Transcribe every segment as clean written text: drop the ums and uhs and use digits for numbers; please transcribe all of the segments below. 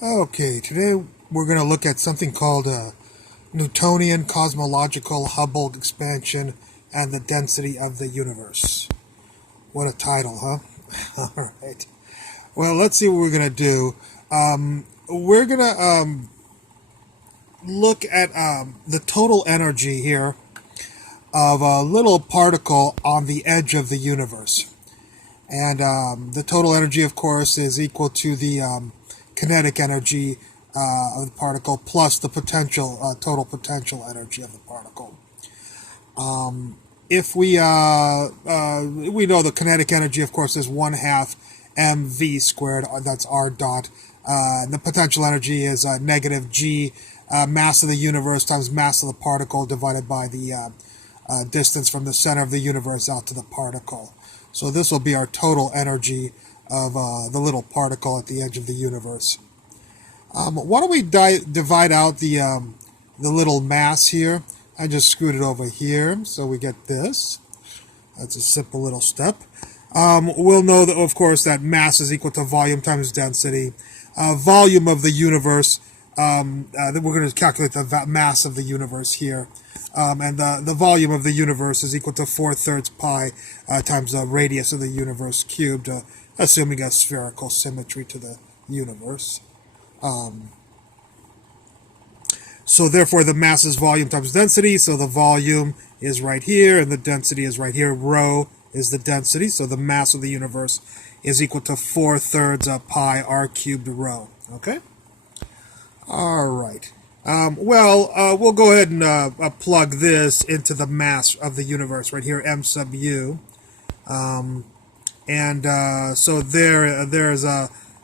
Okay, today we're going to look at something called Newtonian Cosmological Hubble Expansion and the Density of the Universe. What a title, huh? All right. Well, let's see what we're going to do. We're going to look at the total energy here of a little particle on the edge of the universe. And the total energy, of course, is equal to the kinetic energy of the particle plus the potential total potential energy of the particle. If we know the kinetic energy, of course, is 1/2 mv squared. That's r dot. And the potential energy is negative g mass of the universe times mass of the particle divided by the distance from the center of the universe out to the particle. So this will be our total energy of the little particle at the edge of the universe. Why don't we divide out the little mass here? I just screwed it over here, so we get this. That's a simple little step. We'll know that, of course, that mass is equal to volume times density. Volume of the universe, we're going to calculate the mass of the universe here. And the volume of the universe is equal to 4/3 pi times the radius of the universe cubed, assuming a spherical symmetry to the universe. So therefore the mass is volume times density, so the volume is right here and the density is right here. Rho is the density, so the mass of the universe is equal to 4/3 pi r cubed rho. Okay? All right. We'll go ahead and plug this into the mass of the universe right here, m sub u. So there's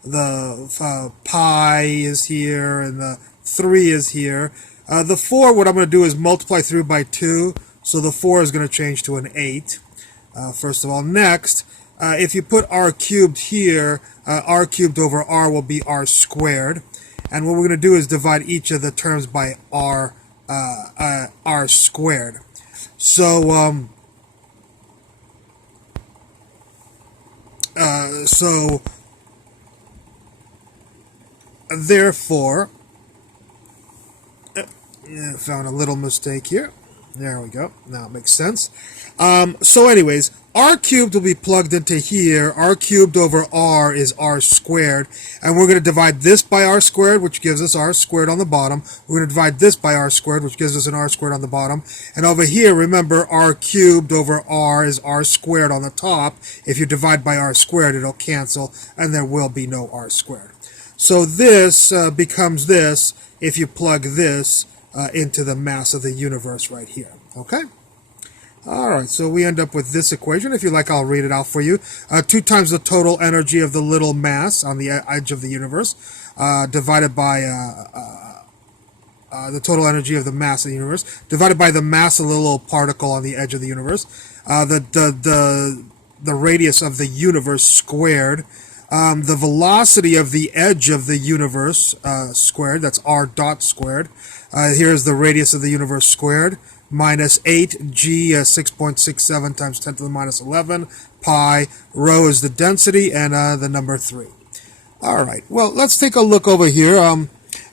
the pi is here and the 3 is here. The 4, what I'm going to do is multiply through by 2, so the 4 is going to change to an 8. First of all, next, if you put r cubed here, r cubed over r will be r squared. And what we're going to do is divide each of the terms by r squared. So therefore, found a little mistake here. There we go. Now it makes sense. So anyways, r cubed will be plugged into here. R cubed over r is r squared. And we're going to divide this by r squared, which gives us r squared on the bottom. We're going to divide this by r squared, which gives us an r squared on the bottom. And over here, remember, r cubed over r is r squared on the top. If you divide by r squared, it'll cancel, and there will be no r squared. So this becomes this if you plug this into the mass of the universe right here. Okay? All right, so we end up with this equation. If you like, I'll read it out for you. 2 times the total energy of the little mass on the edge of the universe divided by the total energy of the mass of the universe divided by the mass of the little particle on the edge of the universe. The radius of the universe squared. The velocity of the edge of the universe squared, that's r dot squared. Here's the radius of the universe squared, minus 8g, 6.67 times 10 to the minus 11, pi, rho is the density, and the number 3. All right, well, let's take a look over here.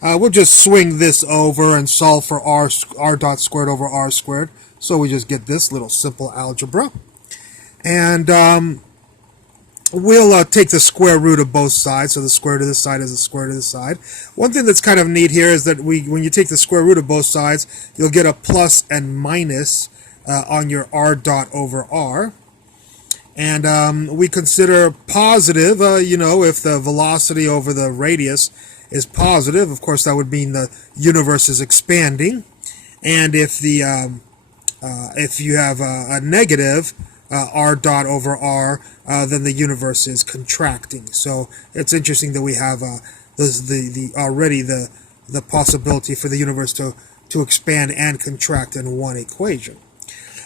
We'll just swing this over and solve for r dot squared over r squared. So we just get this little simple algebra. And we'll take the square root of both sides, so the square root of this side is the square root of this side. One thing that's kind of neat here is that when you take the square root of both sides, you'll get a plus and minus on your r dot over r. And we consider positive, if the velocity over the radius is positive, of course that would mean the universe is expanding. And if you have a negative, r dot over r, then the universe is contracting. So it's interesting that we have already the possibility for the universe to expand and contract in one equation.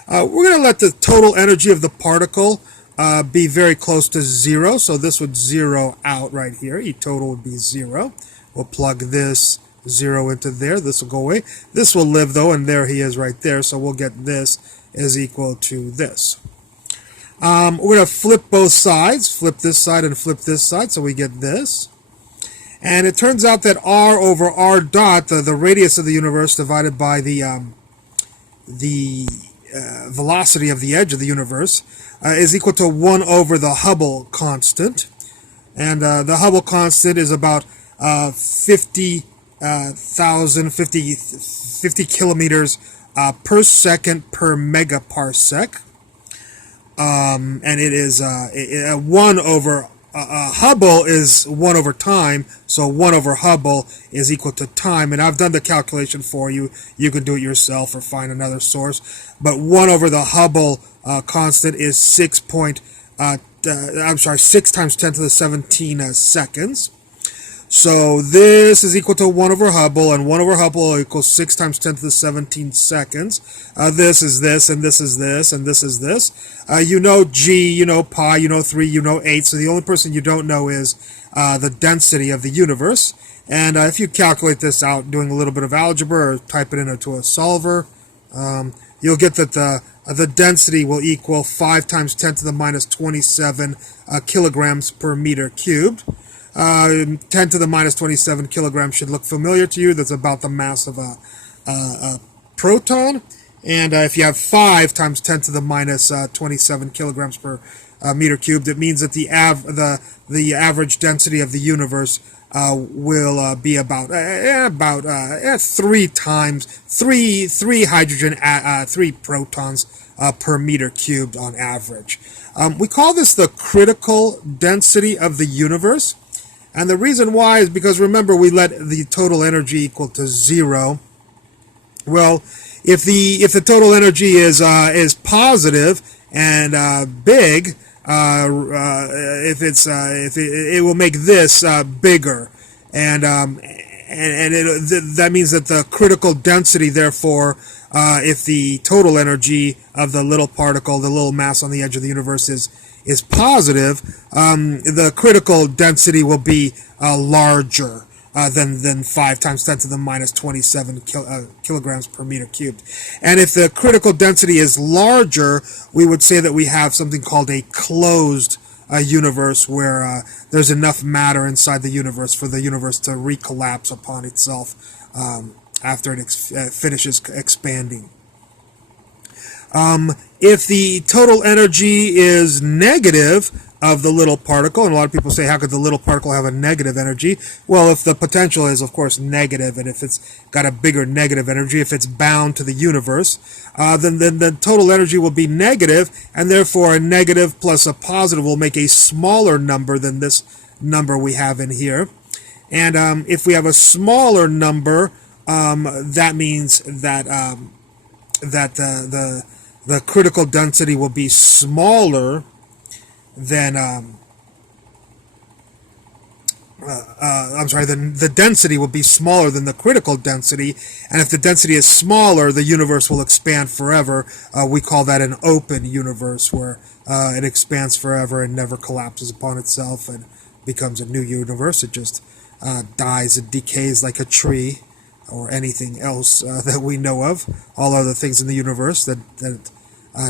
We're going to let the total energy of the particle be very close to 0. So this would zero out right here. E total would be 0. We'll plug this 0 into there. This will go away. This will live though, and there he is right there. So we'll get this is equal to this. We're going to flip both sides, flip this side and flip this side, so we get this. And it turns out that r over r dot, the radius of the universe divided by the velocity of the edge of the universe, is equal to 1 over the Hubble constant. And the Hubble constant is about 50 kilometers per second per megaparsec. And it is 1 over Hubble is 1 over time, so 1 over Hubble is equal to time. And I've done the calculation for you. You can do it yourself or find another source. But 1 over the Hubble constant is 6 times 10 to the 17 seconds. So this is equal to 1 over Hubble, and 1 over Hubble equals 6 times 10 to the 17 seconds. This is this, and this is this, and this is this. You know G, you know pi, you know 3, you know 8, so the only person you don't know is the density of the universe. And if you calculate this out doing a little bit of algebra or type it into a solver, you'll get that the density will equal 5 times 10 to the minus 27 kilograms per meter cubed. 10 to the minus 27 kilograms should look familiar to you. That's about the mass of a proton. And if you have 5 times 10 to the minus 27 kilograms per meter cubed, it means that the average density of the universe will be about 3 times 3 hydrogen 3 protons per meter cubed on average. We call this the critical density of the universe. And the reason why is because, remember, we let the total energy equal to 0. Well, if the total energy is positive and big, it will make this bigger, and that means that the critical density, therefore, if the total energy of the little particle, the little mass on the edge of the universe is positive, the critical density will be larger than 5 times 10 to the minus 27 kilograms per meter cubed. And if the critical density is larger, we would say that we have something called a closed universe, where there's enough matter inside the universe for the universe to recollapse upon itself after it finishes expanding. If the total energy is negative of the little particle, and a lot of people say, how could the little particle have a negative energy? Well, if the potential is, of course, negative, and if it's got a bigger negative energy, if it's bound to the universe, then the total energy will be negative, and therefore a negative plus a positive will make a smaller number than this number we have in here. And if we have a smaller number, that means that the critical density will be smaller than the density will be smaller than the critical density, and if the density is smaller, the universe will expand forever. We call that an open universe, where it expands forever and never collapses upon itself and becomes a new universe. It just dies and decays like a tree or anything else that we know of, all other things in the universe that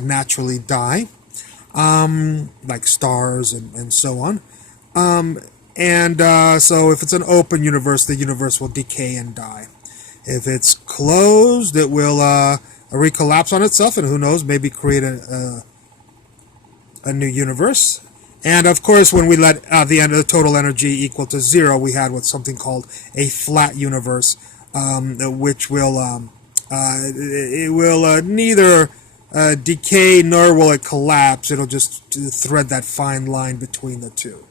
naturally die, like stars and so on. So if it's an open universe, the universe will decay and die. If it's closed, it will recollapse on itself, and who knows, maybe create a new universe. And of course, when we let the end of the total energy equal to 0, we had what's something called a flat universe, which will neither decay nor will it collapse. It'll just thread that fine line between the two.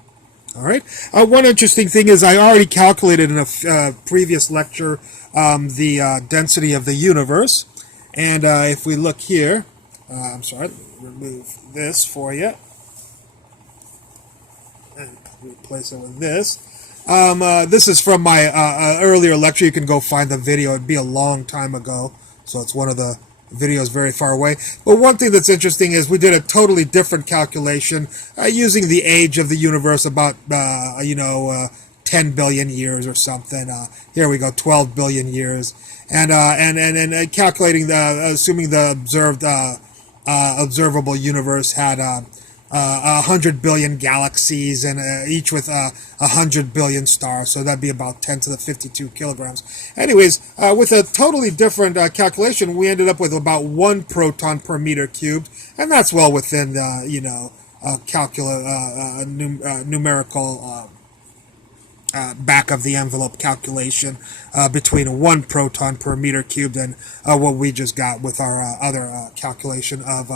All right. One interesting thing is I already calculated in a previous lecture the density of the universe, and if we look here, remove this for you and replace it with this. This is from my earlier lecture. You can go find the video. It'd be a long time ago, so it's one of the videos very far away. But one thing that's interesting is we did a totally different calculation using the age of the universe, about 10 billion years or something. Here we go, 12 billion years, and calculating assuming the observable universe had 100 billion galaxies, and each with 100 billion stars, so that'd be about 10 to the 52 kilograms. Anyways, with a totally different calculation, we ended up with about 1 proton per meter cubed, and that's well within the, numerical back of the envelope calculation between 1 proton per meter cubed and what we just got with our other calculation of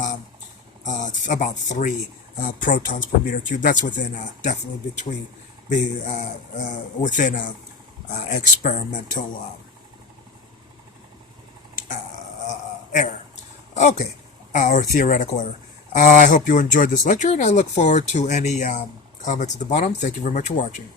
about 3 protons per meter cubed. That's within definitely within experimental error. Okay, or theoretical error. I hope you enjoyed this lecture, and I look forward to any comments at the bottom. Thank you very much for watching.